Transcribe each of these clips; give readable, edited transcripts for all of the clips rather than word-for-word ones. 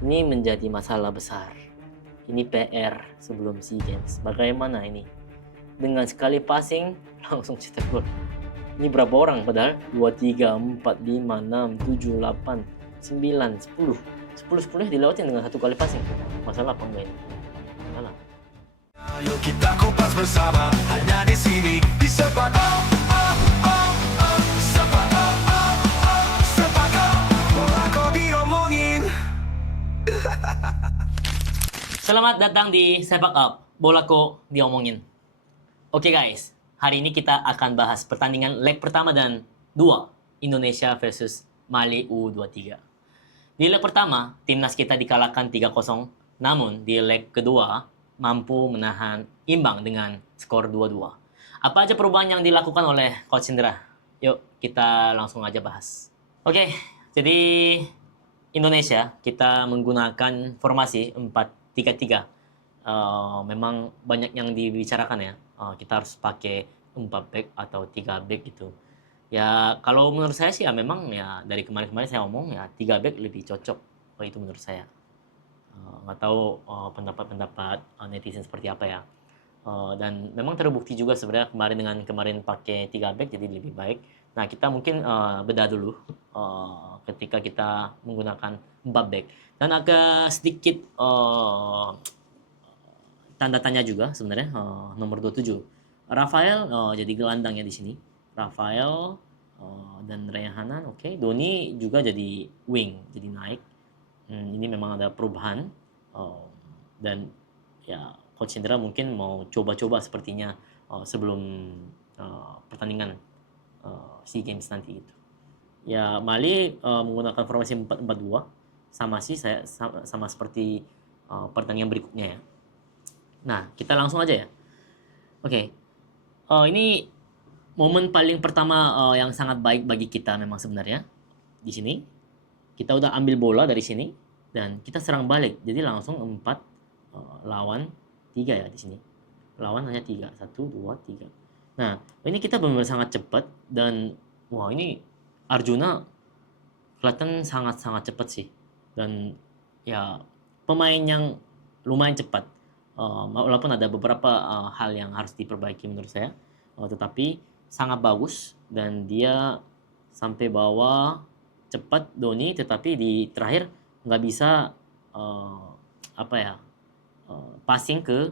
Ini menjadi masalah besar. Ini PR sebelum SEA Games. Bagaimana ini? Dengan sekali passing langsung cetak gol. Ini berapa orang padahal? 2, 3, 4, 5, 6, 7, 8, 9, 10. 10 dilewatin dengan satu kali passing. Masalah apa enggak ini? Masalah. Ayo kita kupas bersama hanya di sini di Sepak Bola kau diomongin. Selamat datang di Sepak Up, bola kok diomongin. Oke guys, hari ini kita akan bahas pertandingan leg pertama dan 2 Indonesia versus Mali U23. Di leg pertama, timnas kita dikalahkan 3-0, namun di leg kedua mampu menahan imbang dengan skor 2-2. Apa aja perubahan yang dilakukan oleh Coach Indra? Yuk, kita langsung aja bahas. Oke, jadi Indonesia kita menggunakan formasi 4-3-3. Memang banyak yang dibicarakan ya. Kita harus pakai 4 back atau 3 back gitu. Ya kalau menurut saya sih ya memang ya dari kemarin-kemarin saya ngomong ya 3 back lebih cocok. Itu menurut saya. Nggak tahu pendapat-pendapat netizen seperti apa ya. Dan memang terbukti juga sebenarnya kemarin pakai 3 back jadi lebih baik. Nah, kita mungkin bedah dulu ketika kita menggunakan 4 back. Dan agak sedikit tanda tanya juga sebenarnya nomor 27. Rafael jadi gelandangnya di sini. Rafael dan Rayhanan oke. Doni juga jadi wing, jadi naik. Ini memang ada perubahan dan ya Coach Indra mungkin mau coba-coba sepertinya sebelum pertandingan SEA Games nanti gitu. Ya Mali menggunakan formasi 4-4-2 sama seperti pertandingan berikutnya ya. Nah, kita langsung aja ya. Oke. Ini momen paling pertama yang sangat baik bagi kita memang sebenarnya. Di sini kita udah ambil bola dari sini dan kita serang balik. Jadi langsung 4 lawan 3 ya di sini. Lawan hanya 3. 1 2 3. Nah, ini kita benar-benar sangat cepat dan wah ini Arjuna kelihatan sangat-sangat cepat sih. Dan ya pemain yang lumayan cepat. Walaupun ada beberapa hal yang harus diperbaiki menurut saya, tetapi sangat bagus dan dia sampai bawah cepat Doni, tetapi di terakhir nggak bisa apa ya passing ke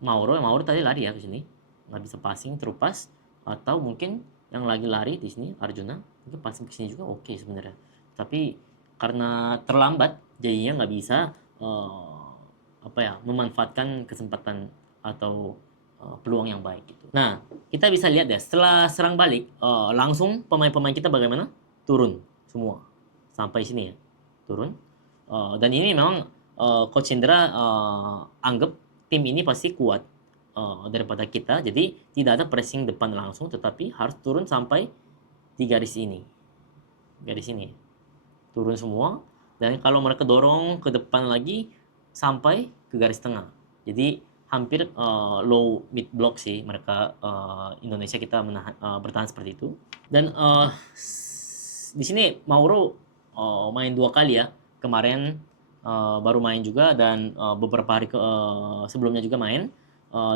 Mauro. Mauro tadi lari ya ke sini, nggak bisa passing terupas, atau mungkin yang lagi lari di sini Arjuna mungkin passing ke sini juga oke sebenarnya, tapi karena terlambat jadinya nggak bisa apa ya memanfaatkan kesempatan atau peluang yang baik gitu. Nah, kita bisa lihat ya setelah serang balik langsung pemain-pemain kita bagaimana turun semua sampai sini ya turun. Dan ini memang Coach Indra anggap tim ini pasti kuat daripada kita, jadi tidak ada pressing depan langsung tetapi harus turun sampai di garis ini turun semua, dan kalau mereka dorong ke depan lagi sampai ke garis tengah, jadi hampir low mid block sih mereka Indonesia kita bertahan seperti itu. Dan di sini Mauro main 2 kali ya kemarin, baru main juga dan beberapa hari sebelumnya juga main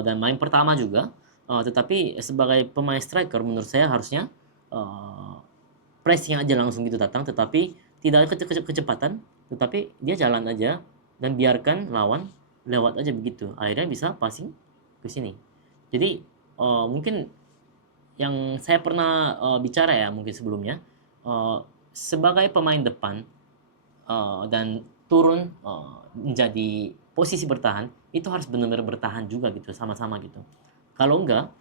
dan main pertama juga, tetapi sebagai pemain striker menurut saya harusnya pressing aja langsung gitu datang, tetapi tidak ada kecepatan, tetapi dia jalan aja dan biarkan lawan lewat aja begitu, akhirnya bisa passing ke sini. Jadi mungkin yang saya pernah bicara ya mungkin sebelumnya, sebagai pemain depan dan turun menjadi posisi bertahan itu harus benar-benar bertahan juga gitu sama-sama gitu. Kalau enggak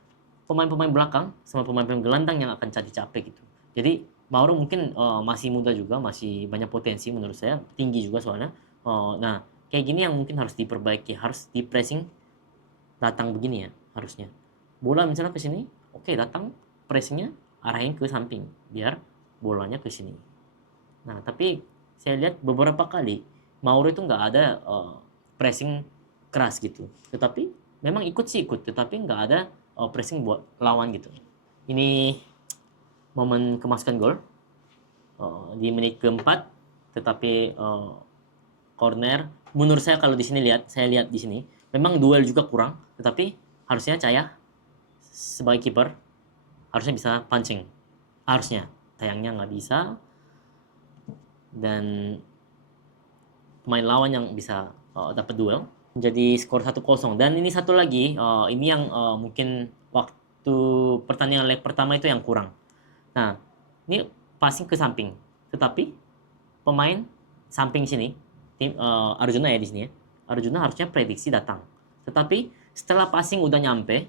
pemain-pemain belakang sama pemain-pemain gelandang yang akan jadi capek gitu. Jadi Mauro mungkin masih muda juga, masih banyak potensi menurut saya, tinggi juga soalnya. Nah, kayak gini yang mungkin harus diperbaiki, harus di pressing datang begini ya harusnya. Bola misalnya ke sini, oke datang pressingnya arahin ke samping biar bolanya ke sini. Nah, tapi saya lihat beberapa kali Mauro itu nggak ada pressing keras gitu. Tetapi memang ikut sih ikut, tetapi nggak ada pressing buat lawan gitu. Ini momen kemasukan gol di menit keempat, tetapi corner. Menurut saya kalau di sini saya lihat di sini, memang duel juga kurang, tetapi harusnya Cahya sebagai kiper harusnya bisa pancing. Harusnya. Sayangnya nggak bisa. Dan pemain lawan yang bisa dapat duel. Jadi skor 1-0. Dan ini satu lagi, ini yang mungkin waktu pertandingan leg pertama itu yang kurang. Nah, ini passing ke samping. Tetapi pemain samping sini, tim Arjuna ya di sini ya. Arjuna harusnya prediksi datang. Tetapi setelah passing udah nyampe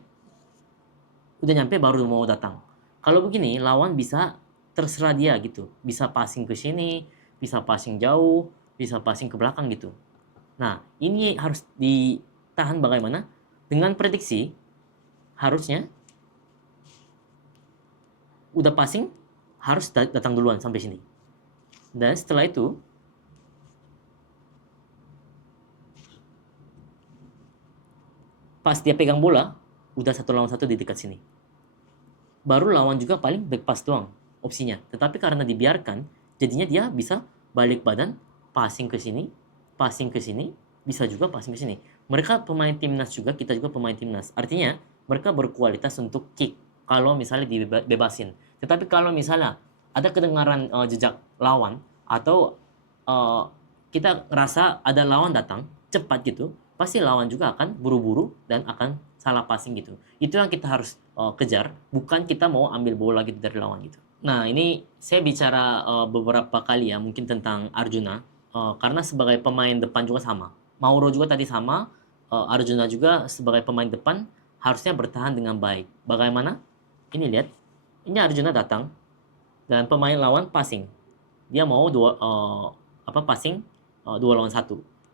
baru mau datang. Kalau begini, lawan bisa terserah dia gitu. Bisa passing ke sini, bisa passing jauh, bisa passing ke belakang gitu. Nah, ini harus ditahan bagaimana? Dengan prediksi, harusnya udah passing, harus datang duluan sampai sini. Dan setelah itu, pas dia pegang bola, udah 1 lawan 1 di dekat sini. Baru lawan juga paling back pass doang opsinya. Tetapi karena dibiarkan, jadinya dia bisa balik badan, passing ke sini, bisa juga passing ke sini. Mereka pemain timnas juga, kita juga pemain timnas. Artinya, mereka berkualitas untuk kick kalau misalnya dibebasin. Tetapi kalau misalnya ada kedengaran jejak lawan atau kita rasa ada lawan datang cepat gitu, pasti lawan juga akan buru-buru dan akan salah passing gitu. Itu yang kita harus kejar, bukan kita mau ambil bola gitu dari lawan gitu. Nah, ini saya bicara beberapa kali ya, mungkin tentang Arjuna, karena sebagai pemain depan juga sama. Mauro juga tadi sama, Arjuna juga sebagai pemain depan harusnya bertahan dengan baik. Bagaimana? Ini lihat, ini Arjuna datang dan pemain lawan passing. Dia mau passing 2 lawan 1.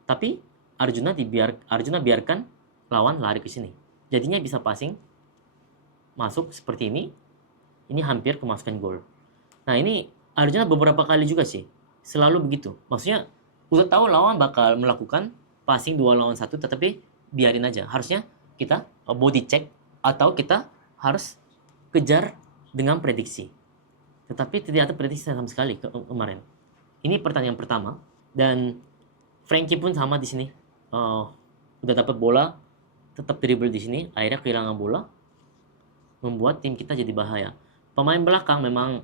Tapi Arjuna biarkan lawan lari ke sini. Jadinya bisa passing masuk seperti ini. Ini hampir kemasukan gol. Nah, ini Arjuna beberapa kali juga sih selalu begitu. Maksudnya udah tahu lawan bakal melakukan passing 2 lawan 1, tetapi biarin aja. Harusnya kita body check atau kita harus kejar dengan prediksi. Tetapi tidak ada prediksi sama sekali kemarin. Ini pertandingan pertama dan Frankie pun sama di sini. Udah dapat bola, tetap dribble di sini, akhirnya kehilangan bola, membuat tim kita jadi bahaya. Pemain belakang memang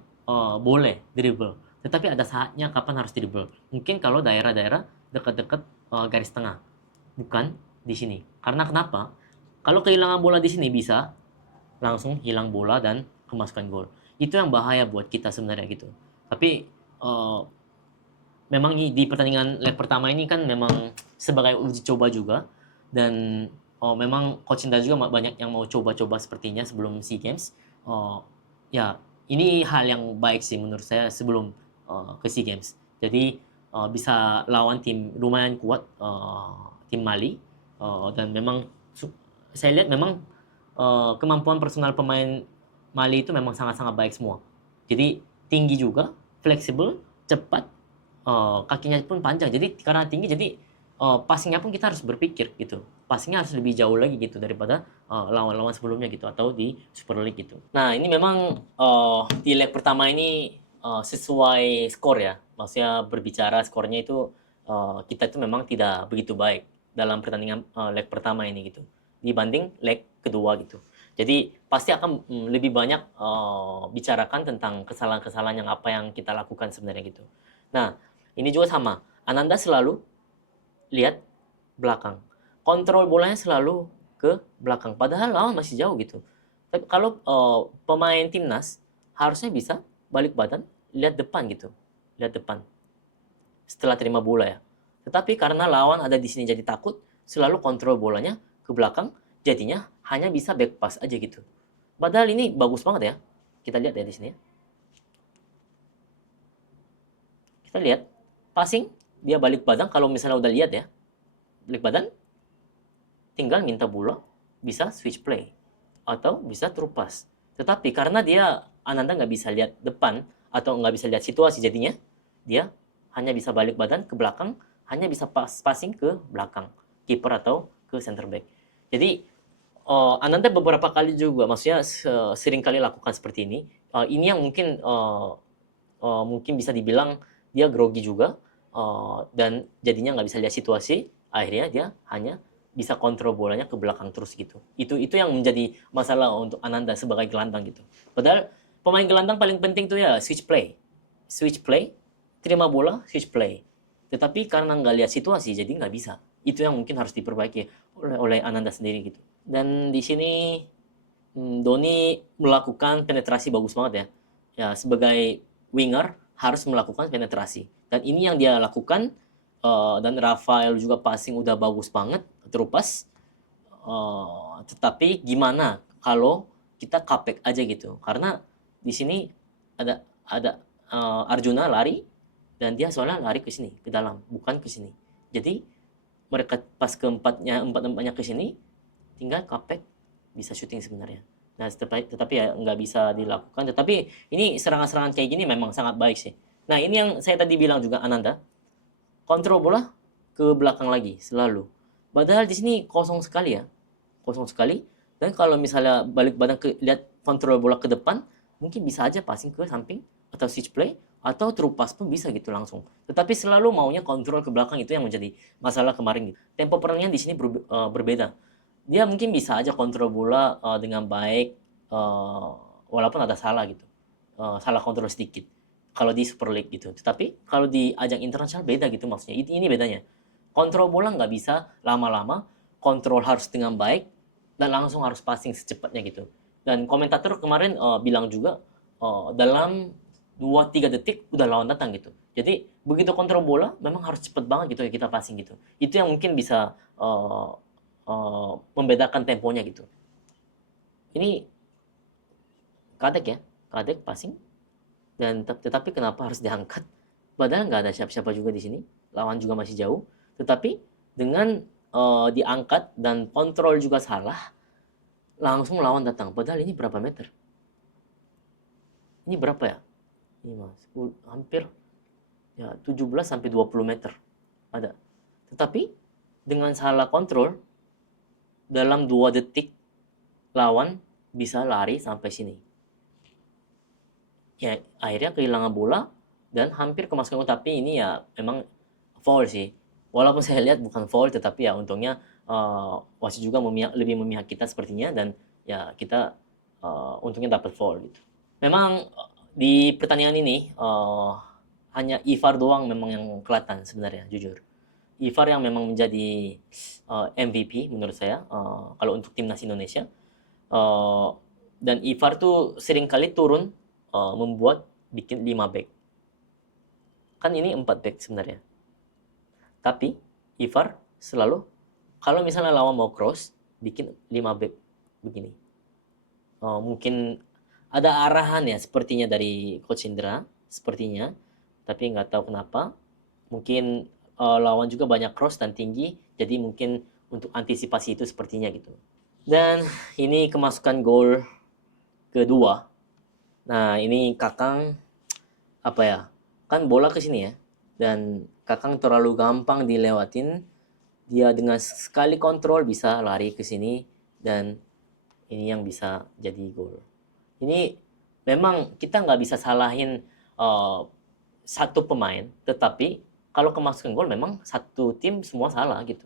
boleh dribble, tetapi ada saatnya kapan harus dribble. Mungkin kalau daerah-daerah dekat-dekat garis tengah, bukan di sini. Karena kenapa? Kalau kehilangan bola di sini bisa langsung hilang bola dan kemasukan gol. Itu yang bahaya buat kita sebenarnya gitu. Tapi memang di pertandingan leg pertama ini kan memang sebagai uji coba juga, dan memang Coach Indra juga banyak yang mau coba-coba sepertinya sebelum SEA Games. Ya, ini hal yang baik sih menurut saya sebelum ke SEA Games. Jadi bisa lawan tim lumayan kuat, tim Mali, dan memang saya lihat memang kemampuan personal pemain Mali itu memang sangat-sangat baik semua. Jadi tinggi juga, fleksibel, cepat, kakinya pun panjang. Jadi karena tinggi, jadi passingnya pun kita harus berpikir gitu. Passingnya harus lebih jauh lagi gitu daripada lawan-lawan sebelumnya gitu, atau di Super League gitu. Nah, ini memang di leg pertama ini sesuai skor ya. Maksudnya berbicara skornya itu kita itu memang tidak begitu baik dalam pertandingan leg pertama ini gitu, dibanding leg kedua gitu. Jadi pasti akan lebih banyak bicarakan tentang kesalahan-kesalahan yang apa yang kita lakukan sebenarnya gitu. Nah, ini juga sama. Ananda selalu lihat belakang. Kontrol bolanya selalu ke belakang. Padahal lawan masih jauh gitu. Tapi kalau pemain timnas harusnya bisa balik badan, lihat depan gitu. Lihat depan. Setelah terima bola ya. Tetapi karena lawan ada di sini jadi takut, selalu kontrol bolanya ke belakang, jadinya hanya bisa back pass aja gitu. Padahal ini bagus banget ya. Kita lihat ya di sini ya. Kita lihat passing, dia balik badan. Kalau misalnya udah lihat ya, balik badan, tinggal minta bola, bisa switch play atau bisa through pass. Tetapi karena dia Ananda nggak bisa lihat depan atau nggak bisa lihat situasi, jadinya dia hanya bisa balik badan ke belakang, hanya bisa passing ke belakang kiper atau ke center back. Jadi Ananda beberapa kali juga, maksudnya sering kali lakukan seperti ini. Ini yang mungkin bisa dibilang dia grogi juga, dan jadinya nggak bisa lihat situasi, akhirnya dia hanya bisa kontrol bolanya ke belakang terus gitu. Itu yang menjadi masalah untuk Ananda sebagai gelandang gitu. Padahal pemain gelandang paling penting tuh ya switch play, terima bola, switch play. Tetapi karena nggak lihat situasi, jadi nggak bisa. Itu yang mungkin harus diperbaiki oleh Ananda sendiri gitu. Dan di sini Doni melakukan penetrasi bagus banget ya. Ya sebagai winger harus melakukan penetrasi. Dan ini yang dia lakukan, dan Rafael juga passing udah bagus banget, terupas. Tetapi gimana kalau kita kapek aja gitu? Karena di sini ada Arjuna lari dan dia soalnya lari ke sini, ke dalam, bukan ke sini. Jadi mereka pas empat-empatnya ke sini, tinggal kapek bisa syuting sebenarnya. Nah, tetapi ya nggak bisa dilakukan. Tetapi ini serangan-serangan kayak gini memang sangat baik sih. Nah, ini yang saya tadi bilang juga Ananda, kontrol bola ke belakang lagi selalu. Padahal di sini kosong sekali ya, kosong sekali. Dan kalau misalnya balik badan ke lihat kontrol bola ke depan, mungkin bisa aja passing ke samping atau switch play atau through pass pun bisa gitu langsung. Tetapi selalu maunya kontrol ke belakang, itu yang menjadi masalah kemarin gitu. Tempo permainan di sini berbeda. Dia mungkin bisa aja kontrol bola dengan baik, walaupun ada salah gitu, salah kontrol sedikit kalau di Super League gitu. Tetapi kalau di ajang internasional beda gitu maksudnya. Ini bedanya. Kontrol bola nggak bisa lama-lama, kontrol harus dengan baik, dan langsung harus passing secepatnya gitu. Dan komentator kemarin bilang juga dalam 2-3 detik udah lawan datang gitu. Jadi begitu kontrol bola memang harus cepet banget gitu ya kita passing gitu. Itu yang mungkin bisa membedakan temponya gitu. Ini Kadek ya, Kadek passing, dan tetapi kenapa harus diangkat? Padahal nggak ada siapa-siapa juga di sini, lawan juga masih jauh. Tetapi dengan diangkat dan kontrol juga salah, langsung lawan datang. Padahal ini berapa meter? Ini berapa ya? Ini mas, hampir ya 17 sampai 20 meter ada. Tetapi dengan salah kontrol, dalam 2 detik lawan bisa lari sampai sini. Ya akhirnya kehilangan bola dan hampir kemasukan gol, tapi ini ya memang foul sih. Walaupun saya lihat bukan foul, tetapi ya untungnya wasit juga lebih memihak kita sepertinya, dan ya kita untungnya dapat foul gitu. Memang di pertandingan ini hanya Ivar doang memang yang kelihatan sebenarnya, jujur. Ivar yang memang menjadi MVP menurut saya kalau untuk timnas Indonesia. Dan Ivar tuh sering kali turun membuat bikin 5 back. Kan ini 4 back sebenarnya. Tapi Ivar selalu kalau misalnya lawan mau cross, bikin 5 back begini. Mungkin ada arahan ya sepertinya dari Coach Indra, sepertinya. Tapi nggak tahu kenapa. Mungkin lawan juga banyak cross dan tinggi, jadi mungkin untuk antisipasi itu sepertinya gitu. Dan ini kemasukan gol kedua. Nah, ini Kakang apa ya? Kan bola ke sini ya. Dan Kakang terlalu gampang dilewatin. Dia dengan sekali kontrol bisa lari ke sini, dan ini yang bisa jadi gol. Ini memang kita nggak bisa salahin satu pemain, tetapi kalau kemasukan gol memang satu tim semua salah gitu.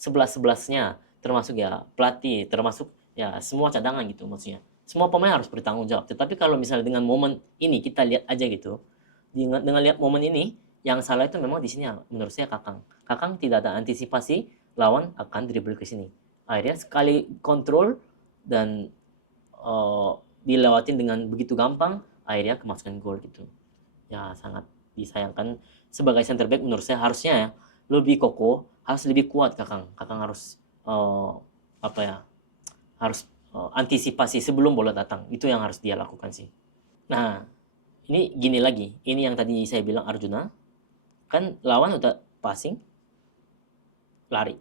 11-11-nya, termasuk ya pelatih, termasuk ya semua cadangan gitu maksudnya. Semua pemain harus bertanggung jawab. Tetapi kalau misalnya dengan momen ini kita lihat aja gitu, dengan lihat momen ini, yang salah itu memang di sini menurut saya Kakang. Kakang tidak ada antisipasi, lawan akan dribble ke sini. Akhirnya sekali kontrol dan dilewatin dengan begitu gampang, akhirnya kemasukan gol gitu. Ya sangat disayangkan. Sebagai center back menurut saya harusnya ya lebih kokoh, harus lebih kuat Kakang. Kakang harus apa ya? Harus antisipasi sebelum bola datang. Itu yang harus dia lakukan sih. Nah, ini gini lagi. Ini yang tadi saya bilang Arjuna. Kan lawan udah passing, lari.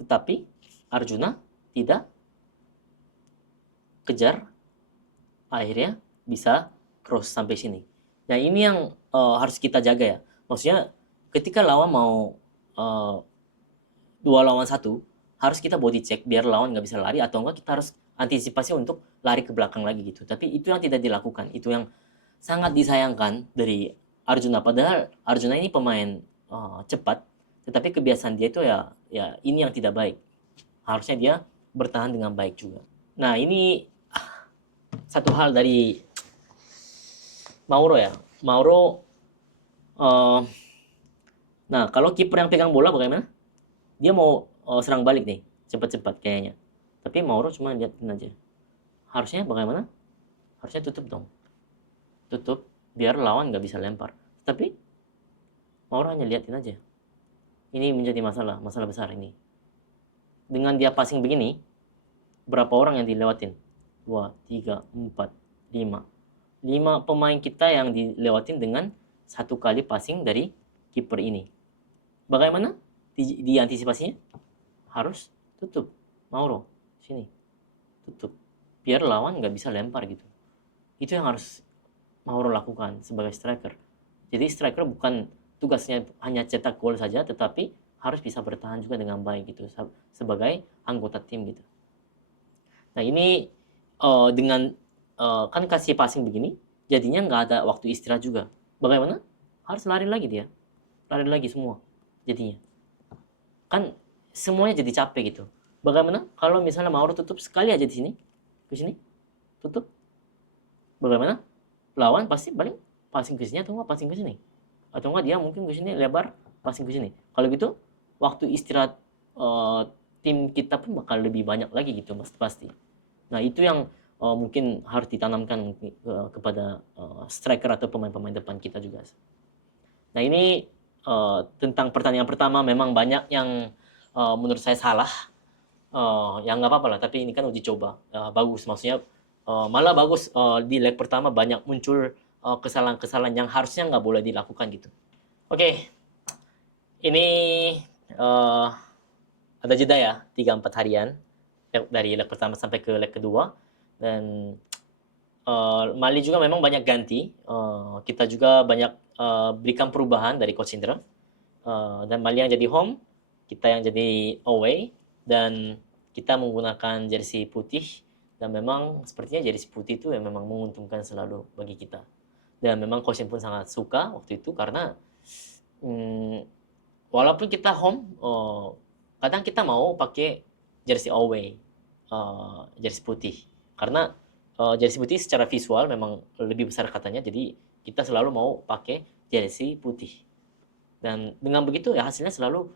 Tetapi Arjuna tidak kejar, akhirnya bisa cross sampai sini. Nah, ini yang harus kita jaga ya. Maksudnya ketika lawan mau 2 lawan 1, harus kita body check biar lawan nggak bisa lari, atau enggak kita harus antisipasi untuk lari ke belakang lagi gitu. Tapi itu yang tidak dilakukan. Itu yang sangat disayangkan dari Arjuna. Padahal Arjuna ini pemain cepat, tetapi kebiasaan dia itu ya ini yang tidak baik. Harusnya dia bertahan dengan baik juga. Nah, ini satu hal dari Mauro ya. Mauro, uh, nah kalau kiper yang pegang bola bagaimana? Dia mau serang balik nih, cepat-cepat kayaknya. Tapi Mauro cuma liatin aja. Harusnya bagaimana? Harusnya tutup dong. Tutup, biar lawan nggak bisa lempar. Tapi Mauro hanya liatin aja. Ini menjadi masalah besar ini. Dengan dia passing begini, berapa orang yang dilewatin? 2, 3, 4, 5. 5 pemain kita yang dilewatin dengan satu kali passing dari kiper ini. Bagaimana di antisipasinya? Harus tutup. Mauro, sini. Tutup. Biar lawan nggak bisa lempar gitu. Itu yang harus Mauro lakukan sebagai striker. Jadi striker bukan tugasnya hanya cetak gol saja, tetapi harus bisa bertahan juga dengan baik gitu sebagai anggota tim gitu. Nah ini dengan kan kasih passing begini, jadinya nggak ada waktu istirahat juga. Bagaimana? Harus lari lagi dia, lari lagi semua jadinya. Kan semuanya jadi capek gitu. Bagaimana kalau misalnya Mauro tutup sekali aja di sini, ke sini, tutup. Bagaimana? Lawan pasti balik passing ke sini atau enggak passing ke sini. Atau enggak dia mungkin ke sini lebar, passing ke sini. Kalau gitu, waktu istirahat tim kita pun bakal lebih banyak lagi gitu pasti. Nah, itu yang mungkin harus ditanamkan kepada striker atau pemain-pemain depan kita juga. Nah, ini tentang pertandingan pertama memang banyak yang menurut saya salah. Ya nggak apa-apa lah, tapi ini kan uji coba. Bagus, maksudnya malah bagus di leg pertama banyak muncul kesalahan-kesalahan yang harusnya nggak boleh dilakukan gitu. Oke, ini ada jeda ya, 3-4 harian dari leg pertama sampai ke leg kedua. Dan Mali juga memang banyak ganti. Kita juga banyak berikan perubahan dari Coach Indra. Dan Mali yang jadi home, kita yang jadi away. Dan kita menggunakan jersey putih. Dan memang sepertinya jersey putih itu yang memang menguntungkan selalu bagi kita. Dan memang Coach pun sangat suka waktu itu karena walaupun kita home, kadang kita mau pakai jersey away, jersey putih. Karena jersey putih secara visual memang lebih besar katanya, jadi kita selalu mau pakai jersey putih. Dan dengan begitu ya hasilnya selalu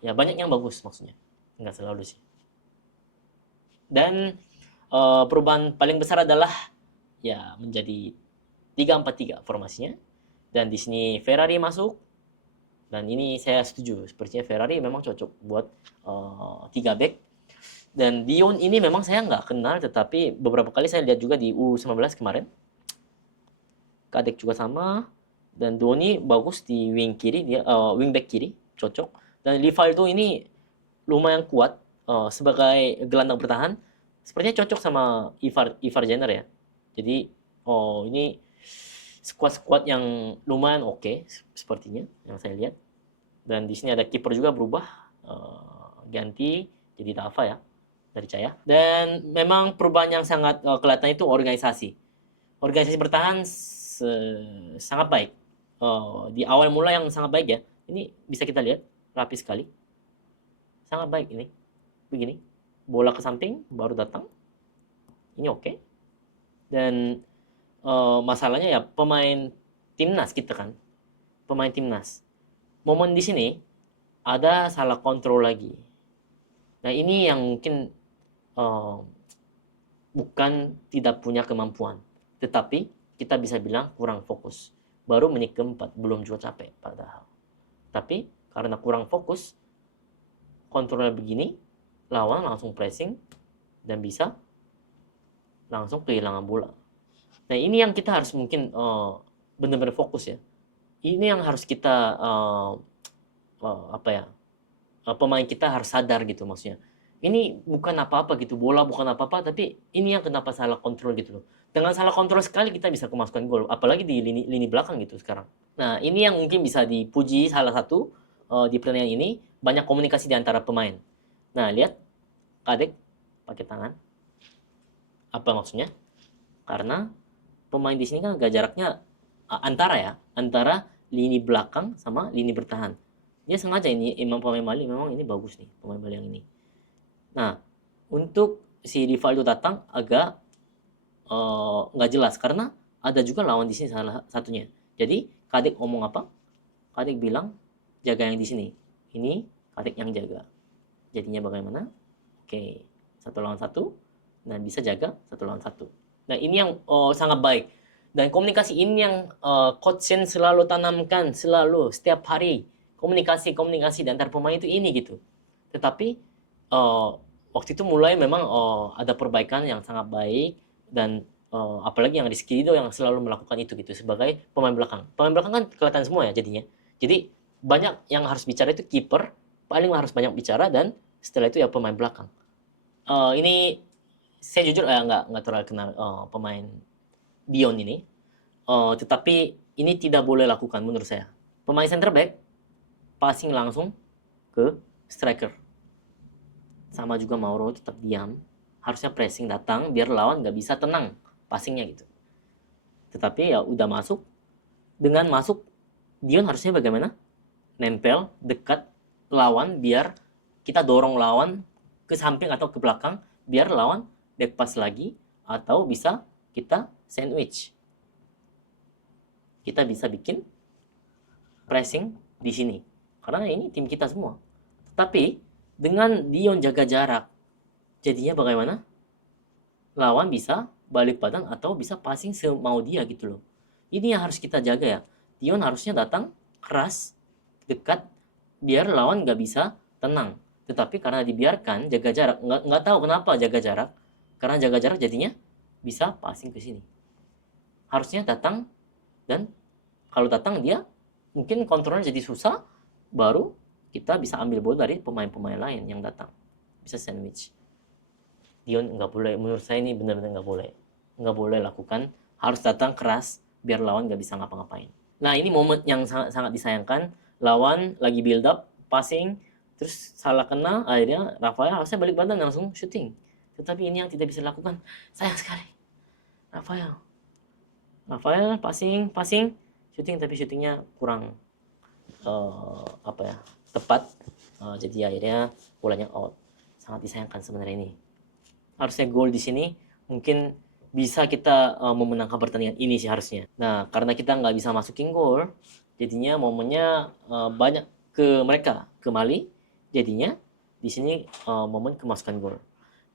ya banyak yang bagus maksudnya. Enggak selalu sih. Dan perubahan paling besar adalah ya menjadi 3-4-3 formasinya. Dan di sini Ferrari masuk. Dan ini saya setuju, sepertinya Ferrari memang cocok buat 3 back. Dan Dion ini memang saya nggak kenal, tetapi beberapa kali saya lihat juga di U19 kemarin. Kadek juga sama. Dan Doni bagus di wing kiri, dia wing back kiri, cocok. Dan Rivaldo ini lumayan kuat sebagai gelandang bertahan. Sepertinya cocok sama Ivar Jenner ya. Jadi ini squad yang lumayan oke sepertinya yang saya lihat. Dan di sini ada kiper juga berubah, ganti jadi Dava ya dari Caya. Dan memang perubahan yang sangat kelihatan itu organisasi. Organisasi bertahan sangat baik. Di awal mula yang sangat baik ya. Ini bisa kita lihat rapi sekali. Sangat baik ini. Begini, bola ke samping baru datang. Ini oke. Dan masalahnya ya pemain timnas kita kan, pemain timnas. Momen di sini ada salah kontrol lagi. Nah ini yang mungkin bukan tidak punya kemampuan, tetapi kita bisa bilang kurang fokus. Baru menit keempat, belum juga capek padahal. Tapi karena kurang fokus, kontrolnya begini, lawan langsung pressing dan bisa langsung kehilangan bola. Nah ini yang kita harus mungkin benar-benar fokus ya. Ini yang harus kita pemain kita harus sadar gitu maksudnya. Ini bukan apa-apa gitu, bola bukan apa-apa, tapi ini yang kenapa salah kontrol gitu loh. Dengan salah kontrol sekali kita bisa kemasukan gol, apalagi di lini belakang gitu sekarang. Nah ini yang mungkin bisa dipuji salah satu di pertandingan ini, banyak komunikasi di antara pemain. Nah lihat, Kadek pakai tangan. Apa maksudnya? Karena pemain di sini kan agak jaraknya antara lini belakang sama lini bertahan. Dia sengaja ini pemain Bali memang ini bagus nih pemain Bali yang ini. Nah, untuk si rival itu datang agak nggak jelas karena ada juga lawan di sini salah satunya. Jadi Kadek ngomong apa? Kadek bilang jaga yang di sini. Ini Kadek yang jaga. Jadinya bagaimana? Oke, 1 lawan 1. Nah, bisa jaga 1 lawan 1. Nah, ini yang sangat baik. Dan komunikasi ini yang Coach Sen selalu tanamkan, selalu, setiap hari. Komunikasi di antar pemain itu ini gitu. Tetapi waktu itu mulai memang ada perbaikan yang sangat baik. Dan apalagi yang Rizky Ridho yang selalu melakukan itu gitu sebagai pemain belakang. Pemain belakang kan kelihatan semua ya jadinya. Jadi banyak yang harus bicara itu kiper, paling harus banyak bicara, dan setelah itu ya pemain belakang. Ini saya jujur nggak terlalu kenal pemain Dion ini. Tetapi ini tidak boleh lakukan menurut saya. Pemain center back passing langsung ke striker. Sama juga Mauro tetap diam. Harusnya pressing datang biar lawan nggak bisa tenang passingnya gitu. Tetapi ya udah masuk. Dengan masuk Dion harusnya bagaimana? Nempel dekat lawan biar kita dorong lawan ke samping atau ke belakang biar lawan back pass lagi atau bisa kita sandwich. Kita bisa bikin pressing di sini. Karena ini tim kita semua. Tapi dengan Dion jaga jarak, jadinya bagaimana? Lawan bisa balik badan atau bisa passing semau dia gitu loh. Ini yang harus kita jaga ya. Dion harusnya datang keras, dekat, biar lawan nggak bisa tenang. Tetapi karena dibiarkan jaga jarak, nggak tahu kenapa jaga jarak. Karena jaga jarak jadinya bisa passing ke sini. Harusnya datang, dan kalau datang dia mungkin kontrolnya jadi susah, baru kita bisa ambil bola dari pemain-pemain lain yang datang. Bisa sandwich. Dion nggak boleh, menurut saya ini benar-benar nggak boleh lakukan. Harus datang keras biar lawan nggak bisa ngapa-ngapain. Nah, ini momen yang sangat disayangkan. Lawan lagi build up, passing, terus salah kena, akhirnya Rafael harusnya balik badan langsung shooting. Tetapi ini yang tidak bisa dilakukan. Sayang sekali. Rafael passing, shooting, tapi shootingnya kurang tepat. Jadi akhirnya bolanya out. Sangat disayangkan sebenarnya ini. Harusnya gol di sini mungkin bisa kita memenangkan pertandingan ini sih harusnya. Nah, karena kita nggak bisa masukin gol, jadinya momennya banyak ke mereka, ke Mali. Jadinya di sini momen kemasukan gol.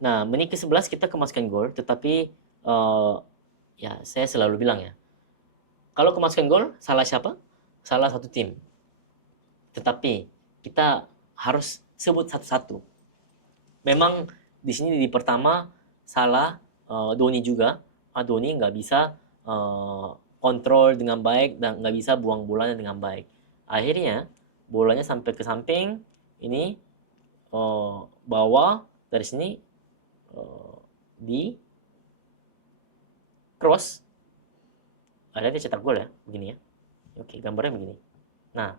Nah, menit ke-11 kita kemasukan gol, tetapi ya saya selalu bilang ya, kalau kemasukan gol salah siapa? Salah satu tim. Tetapi kita harus sebut satu-satu. Memang di sini di pertama salah Doni juga. Doni nggak bisa kontrol dengan baik dan nggak bisa buang bolanya dengan baik. Akhirnya bolanya sampai ke samping, ini bawah dari sini di cross. Ada dia cetak gol ya, begini ya. Oke, gambarnya begini. Nah,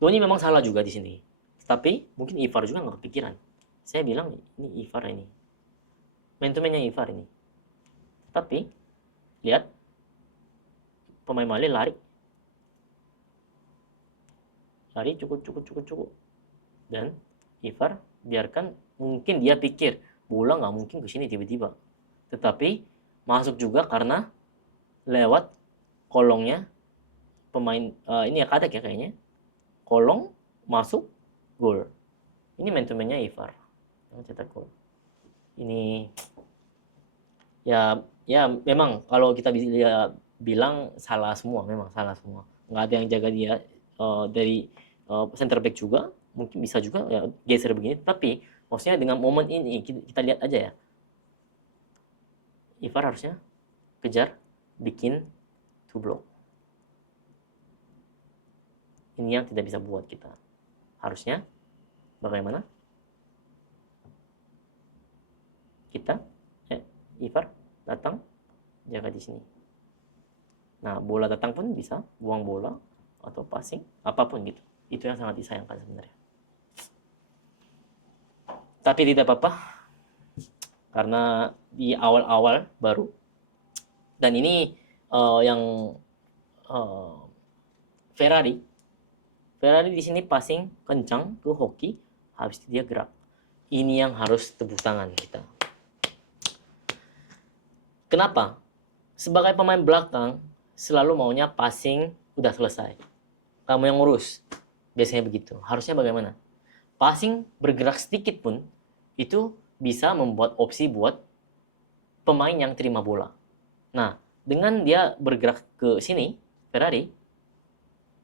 Doni memang salah juga di sini. Tapi mungkin Ivar juga nggak kepikiran. Saya bilang ini Ivar ini. Main-to-mainnya Ivar ini. Tapi lihat pemain Mali lari. Lari cukup. Dan Ivar biarkan, mungkin dia pikir bola nggak mungkin ke sini tiba-tiba. Tetapi masuk juga karena lewat kolongnya pemain ini ya Kadek ya kayaknya. Kolong masuk gol. Ini main-to-mainnya Ivar yang cetak gol. Ini ya memang kalau kita bisa bilang salah semua, memang salah semua. Nggak ada yang jaga dia dari center back juga, mungkin bisa juga ya geser begini. Tapi maksudnya dengan momen ini kita lihat aja ya. Ivar harusnya kejar, bikin two block. Ini yang tidak bisa buat kita. Harusnya bagaimana? Kita Ivar datang jaga di sini. Nah, bola datang pun bisa buang bola atau passing, apapun gitu. Itu yang sangat disayangkan sebenarnya. Tapi tidak apa-apa, karena di awal-awal baru. Dan ini yang Ferrari Ferrari di sini passing kencang ke Hoki, habis itu dia gerak. Ini yang harus tepuk tangan kita. Kenapa? Sebagai pemain belakang, selalu maunya passing udah selesai. Kamu yang ngurus. Biasanya begitu. Harusnya bagaimana? Passing bergerak sedikit pun, itu bisa membuat opsi buat pemain yang terima bola. Nah, dengan dia bergerak ke sini, Ferrari,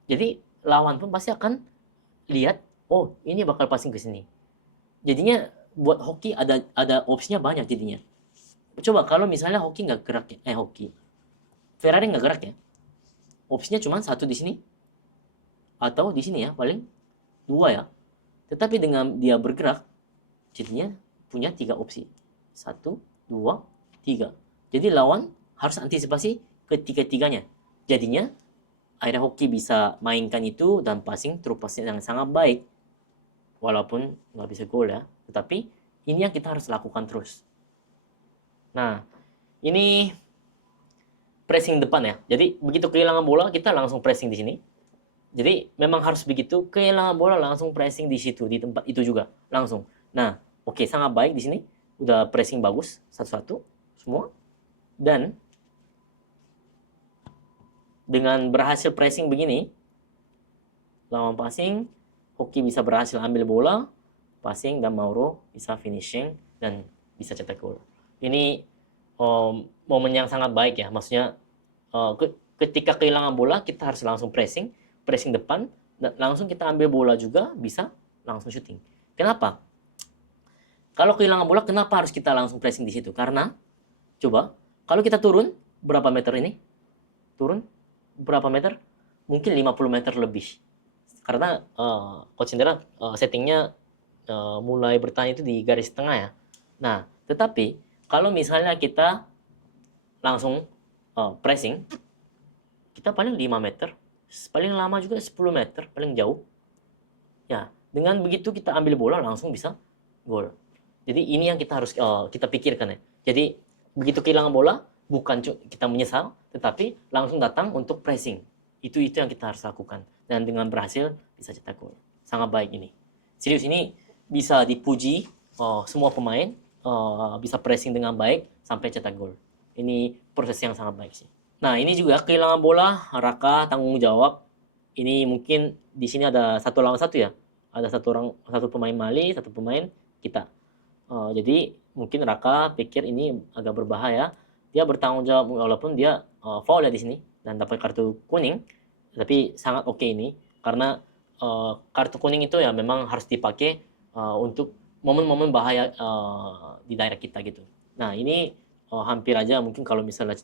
jadi lawan pun pasti akan lihat, oh ini bakal passing ke sini. Jadinya buat Hoki ada opsinya banyak jadinya. Coba kalau misalnya Hoki nggak gerak ya, Ferrari nggak gerak ya, opsinya cuma satu di sini atau di sini ya, paling dua ya. Tetapi dengan dia bergerak, jadinya punya 3 opsi. 1, 2, 3. Jadi lawan harus antisipasi ketiga-tiganya. Jadinya akhirnya Hoki bisa mainkan itu dan passing through passing yang sangat baik. Walaupun nggak bisa gol ya, tetapi ini yang kita harus lakukan terus. Nah, ini pressing depan ya. Jadi begitu kehilangan bola kita langsung pressing di sini. Jadi memang harus begitu, kehilangan bola langsung pressing di situ, di tempat itu juga langsung. Nah, oke, sangat baik di sini. Udah pressing bagus satu-satu semua. Dan dengan berhasil pressing begini, lawan passing, Hoki bisa berhasil ambil bola, passing dan Mauro bisa finishing dan bisa cetak gol. Ini momen yang sangat baik ya. Maksudnya ketika kehilangan bola kita harus langsung pressing depan, dan langsung kita ambil bola juga bisa langsung shooting. Kenapa? Kalau kehilangan bola kenapa harus kita langsung pressing di situ? Karena coba kalau kita turun berapa meter ini? Turun berapa meter? Mungkin 50 meter lebih. Karena Coach Indra settingnya mulai bertahan itu di garis tengah ya. Nah, tetapi kalau misalnya kita langsung pressing, kita paling 5 meter, paling lama juga 10 meter, paling jauh. Ya, dengan begitu kita ambil bola langsung bisa gol. Jadi ini yang kita harus kita pikirkan ya. Jadi begitu kehilangan bola, bukan kita menyesal, tetapi langsung datang untuk pressing. Itu yang kita harus lakukan. Dan dengan berhasil bisa cetak gol. Sangat baik ini. Serius ini bisa dipuji semua pemain bisa pressing dengan baik sampai cetak gol. Ini proses yang sangat baik sih. Nah, ini juga kehilangan bola, Raka tanggung jawab. Ini mungkin di sini ada 1 lawan 1 ya. Ada satu pemain Mali, satu pemain kita. Jadi mungkin Raka pikir ini agak berbahaya. Dia bertanggung jawab walaupun dia foul ya di sini dan dapat kartu kuning. Tapi sangat oke ini karena kartu kuning itu ya memang harus dipakai untuk momen-momen bahaya di daerah kita gitu. Nah, ini hampir aja mungkin kalau misalnya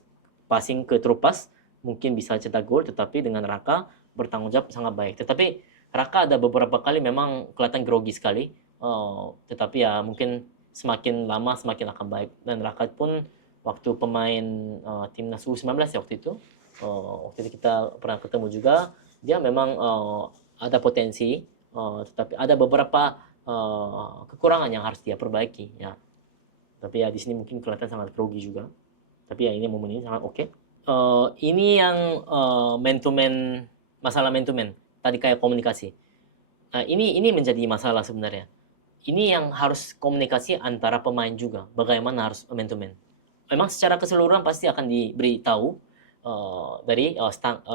passing ke true pass mungkin bisa cetak gol, tetapi dengan Raka bertanggung jawab sangat baik. Tetapi Raka ada beberapa kali memang kelihatan grogi sekali, tetapi ya mungkin semakin lama semakin akan baik. Dan Raka pun waktu pemain timnas U19 ya waktu itu kita pernah ketemu juga, dia memang ada potensi, tetapi ada beberapa kekurangan yang harus dia perbaiki ya. Tapi ya di sini mungkin kelihatan sangat grogi juga. Tapi ya ini momen ini sangat oke. Ini yang man to man, masalah man to man. Tadi kayak komunikasi. Ini menjadi masalah sebenarnya. Ini yang harus komunikasi antara pemain juga. Bagaimana harus man to man. Memang secara keseluruhan pasti akan diberitahu dari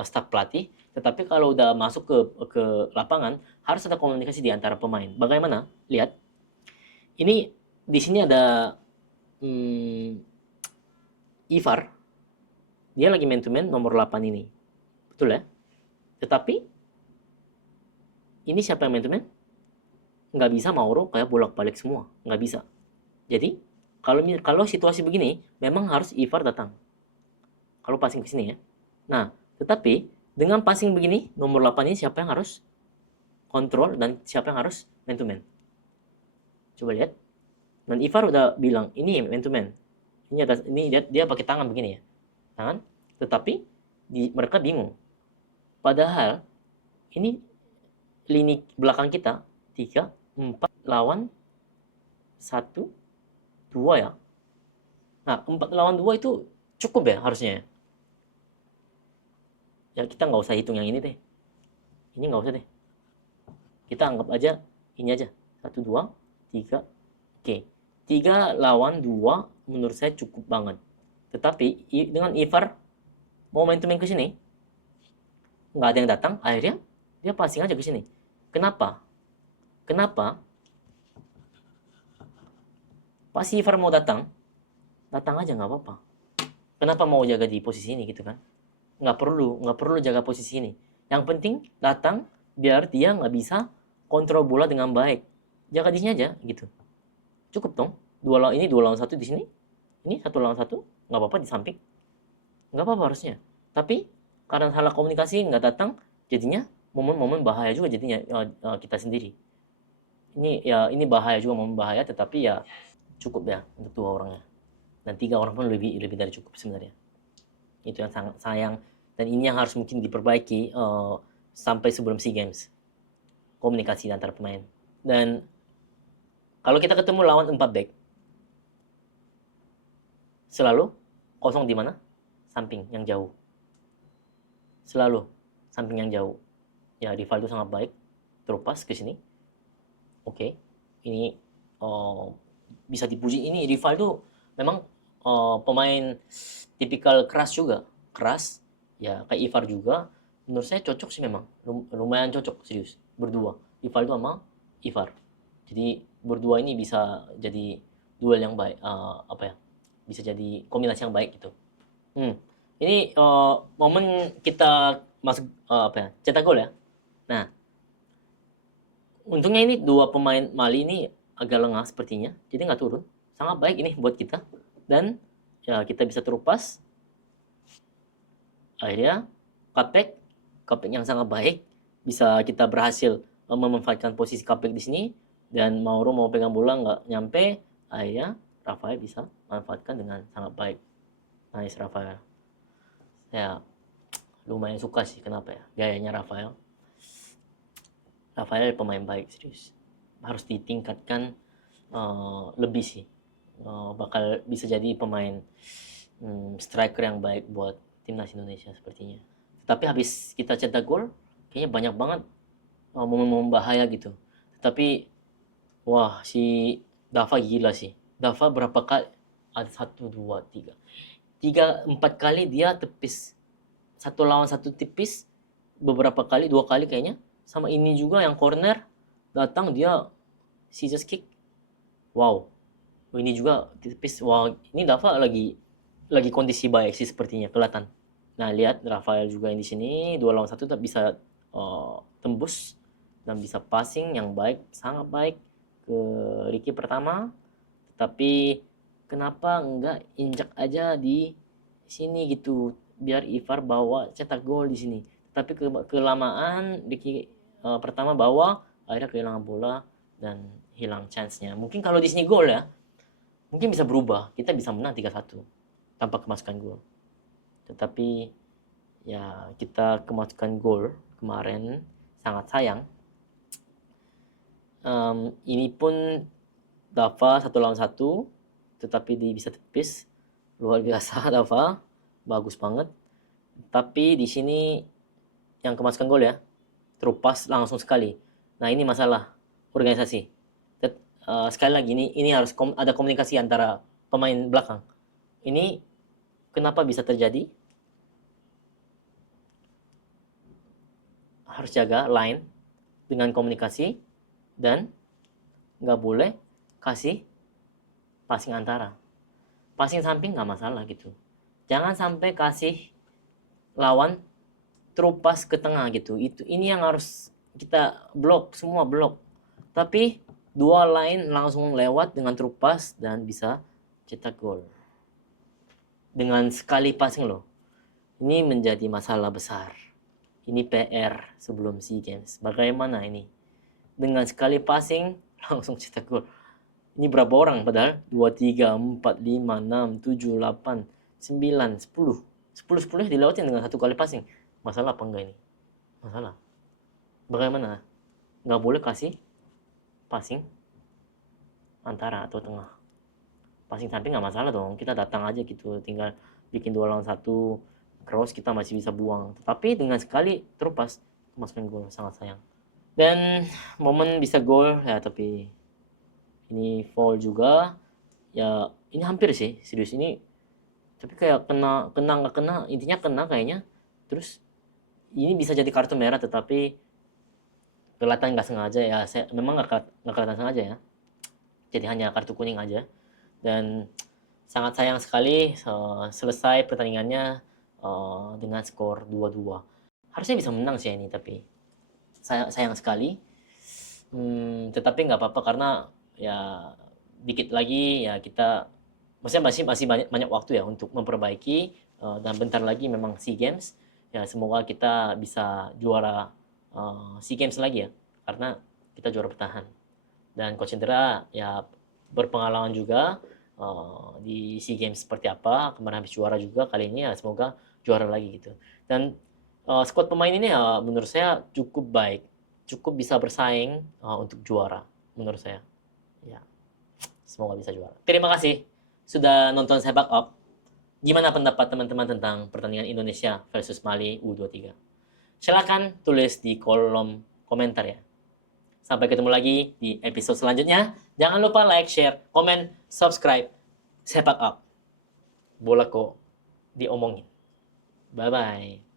staf pelatih. Tetapi kalau udah masuk ke lapangan harus ada komunikasi di antara pemain. Bagaimana? Lihat. Ini di sini ada Ivar. Dia lagi man to man nomor 8 ini. Betul ya? Tetapi ini siapa yang man to man? Nggak bisa Mauro kayak bolak-balik semua. Nggak bisa. Jadi kalau situasi begini memang harus Ivar datang. Kalau passing ke sini ya. Nah, tetapi dengan passing begini, nomor 8 ini siapa yang harus kontrol dan siapa yang harus man to man? Coba lihat. Dan Ivar udah bilang, ini man to man. Ini dia pakai tangan begini ya. Tangan. Tetapi mereka bingung. Padahal ini lini belakang kita 3, 4 lawan 1, 2 ya. Nah, 4 lawan 2 itu cukup ya harusnya ya. Ya kita nggak usah hitung yang ini deh. Ini nggak usah deh. Kita anggap aja ini aja. 1, 2, 3. Oke. 3 lawan 2 menurut saya cukup banget. Tetapi dengan Ivar momentum yang ke sini, nggak ada yang datang, akhirnya dia passing aja ke sini. Kenapa? Kenapa? Pas Ivar mau datang, datang aja nggak apa-apa. Kenapa mau jaga di posisi ini gitu kan? Nggak perlu jaga posisi ini. Yang penting datang biar dia nggak bisa kontrol bola dengan baik. Jaga di sini aja gitu. Cukup dong. Ini 2 lawan 1 di sini. Ini 1 lawan 1, nggak apa-apa di samping. Nggak apa-apa harusnya. Tapi karena salah komunikasi nggak datang, jadinya momen-momen bahaya juga jadinya kita sendiri. Ini bahaya juga, momen bahaya, tetapi ya cukup ya untuk 2 orangnya. Dan 3 orang pun lebih dari cukup sebenarnya. Itu yang sangat sayang, dan ini yang harus mungkin diperbaiki sampai sebelum SEA Games, komunikasi antar pemain. Dan kalau kita ketemu lawan 4 back, selalu kosong di mana? Samping yang jauh. Selalu samping yang jauh. Ya, Rivaldo sangat baik, terupas ke sini. Oke, ini bisa dipuji. Ini Rivaldo memang pemain tipikal keras juga. Keras, ya kayak Ivar juga. Menurut saya cocok sih memang. Lumayan cocok, serius. Berdua. Rivaldo sama Ivar. Jadi berdua ini bisa jadi duel yang baik. Bisa jadi kombinasi yang baik gitu. Ini momen kita masuk cetak gol ya. Nah, untungnya ini 2 pemain Mali ini agak lengah sepertinya, jadi nggak turun. Sangat baik ini buat kita. Dan ya kita bisa terupas. Akhirnya cutback yang sangat baik, bisa kita berhasil memanfaatkan posisi cutback di sini, dan Mauro mau pegang bola nggak nyampe, akhirnya Rafael bisa manfaatkan dengan sangat baik. Nice Rafael. Saya lumayan suka sih, kenapa ya, gayanya Rafael pemain baik, serius. Harus ditingkatkan lebih sih. Bakal bisa jadi pemain striker yang baik buat timnas Indonesia sepertinya. Tapi habis kita cetak gol, kayaknya banyak banget momen-momen bahaya gitu. Tapi wah, si Dava gila sih. Dava berapa kali? Ada 1, 2, 3. 4 kali dia tepis. 1 lawan 1 tipis. Beberapa kali, 2 kali kayaknya. Sama ini juga yang corner, datang dia scissors kick. Wow. Ini juga tipis. Wow, ini Dava lagi kondisi baik sih sepertinya, kelihatan. Nah, lihat Rafael juga yang di sini 2 lawan 1 tak bisa tembus dan bisa passing yang baik, sangat baik ke Ricky pertama. Tapi kenapa enggak injak aja di sini gitu, biar Ivar bawa cetak gol di sini. Tapi kelamaan Ricky pertama bawa, akhirnya kehilangan bola dan hilang chance-nya. Mungkin kalau di sini gol ya, mungkin bisa berubah, kita bisa menang 3-1 tanpa kemasukan gol. Tetapi ya kita kemasukan gol kemarin, sangat sayang. Ini pun Dava 1 lawan 1, tetapi dia bisa tepis. Luar biasa Dava, bagus banget. Tapi di sini yang kemasukan gol ya, terupas langsung sekali. Nah, ini masalah organisasi. Sekali lagi, ini harus ada komunikasi antara pemain belakang. Ini kenapa bisa terjadi? Harus jaga line dengan komunikasi, dan nggak boleh kasih passing antara. Passing samping nggak masalah gitu. Jangan sampai kasih lawan terupas ke tengah gitu. Ini yang harus kita blok, semua blok. Tapi 2 line langsung lewat dengan terupas dan bisa cetak gol. Dengan sekali passing loh. Ini menjadi masalah besar. Ini PR sebelum SEA Games. Bagaimana ini? Dengan sekali passing langsung cetak gol. Ini berapa orang padahal? 2, 3, 4, 5, 6, 7, 8, 9, 10. 10 dilewatin dengan 1 kali passing. Masalah apa enggak ini? Masalah. Bagaimana? Nggak boleh kasih passing antara atau tengah. Passing samping nggak masalah dong. Kita datang aja gitu. Tinggal bikin 2 lawan 1. Cross kita masih bisa buang. Tetapi dengan sekali terupas, masukkan gol, sangat sayang. Dan momen bisa gol ya, tapi ini foul juga. Ya ini hampir sih, serius ini. Tapi kayak kena kena nggak kena, intinya kena kayaknya. Terus ini bisa jadi kartu merah, tetapi kelihatan nggak sengaja ya. Saya memang nggak kelihatan sengaja ya. Jadi hanya kartu kuning aja. Dan sangat sayang sekali selesai pertandingannya dengan skor 2-2. Harusnya bisa menang sih ini, tapi sayang sekali. Tetapi nggak apa-apa karena ya dikit lagi ya kita, maksudnya masih banyak banyak waktu ya untuk memperbaiki, dan bentar lagi memang SEA Games. Ya semoga kita bisa juara SEA Games lagi ya, karena kita juara bertahan. Dan Coach Indra ya berpengalaman juga di SEA Games seperti apa, kemarin habis juara juga, kali ini ya semoga juara lagi gitu. Dan squad pemain ini ya menurut saya cukup baik, cukup bisa bersaing untuk juara menurut saya. Ya, semoga bisa juara. Terima kasih sudah nonton Sepak Up. Gimana pendapat teman-teman tentang pertandingan Indonesia versus Mali U23? Silakan tulis di kolom komentar ya. Sampai ketemu lagi di episode selanjutnya. Jangan lupa like, share, komen, subscribe. Sepak Up. Bola kok diomongin. Bye-bye.